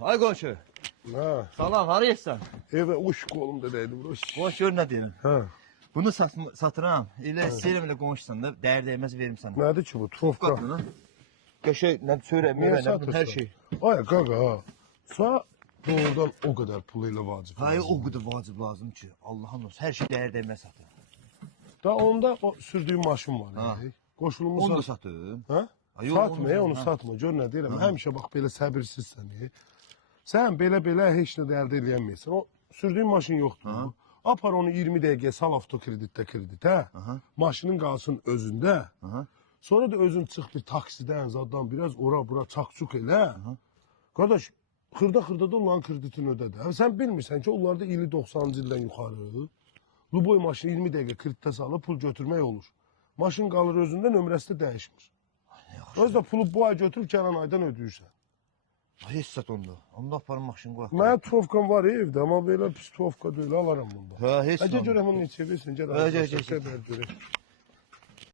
Ay qonşu. Ha, Salam, harayırsan? eve uş kolumda deydim. Uş. Qonşu gör nə deyirəm. Ha, Bunu satıram. Elə istəyirəm elə qonşusan da, dəyər dəyməz verim sana. nədir ki bu? Tufka. Qatını. Qəşəng, nə söyrəm, Niye nə satırsan? hər şey. Ay qaqa ha. Sana doğrudan o kadar puluyla vacip. Hayır, o qədər vacib lazım ki, Allah'ın olsun, hər şey dəyər dəyməz satıram. Da onda o sürdüğün maşın var. Ha. Yani. Qoşulmuş. Onu da satım. Ha? Ha, yox, Satma, onu- onu ha. satma. Gör nə deyirəm. Həmişə bax belə səbirsizsən. Sən belə heç nə də əldə edəməyəsən. O sürdüyün maşın yoxdur. Aha. Apar onu 20 dəqiqə sal avtokreditdə kredit, hə? Aha. Maşının qalsın özündə. Aha. Sonra da özün çıx bir taksidən, zaddan biraz ora-bura çaq-çuq elə. Qardaş, xırda-xırda da onların kreditini ödədi. Sən bilmirsən ki, onlarda ili 90-cı ildən yuxarı Luboy maşını 20 dəqiqə kreditdə salıb pul götürmək olur. Maşın qalır özündə, nömrəsi də dəyişmir. Özdə pulu bu ay götürüb gələn aydan ödəyirsən. Ay, heç sat onda. Onda aparım maşın qoy. Mənim tufkam var evdə, amma belə pis tufka deyil, alaram bunu. Hə, heç Gəl sat. görəm onu neçə versin, gəl. Hə, gəl, gəl, gəl. Gəl, görək.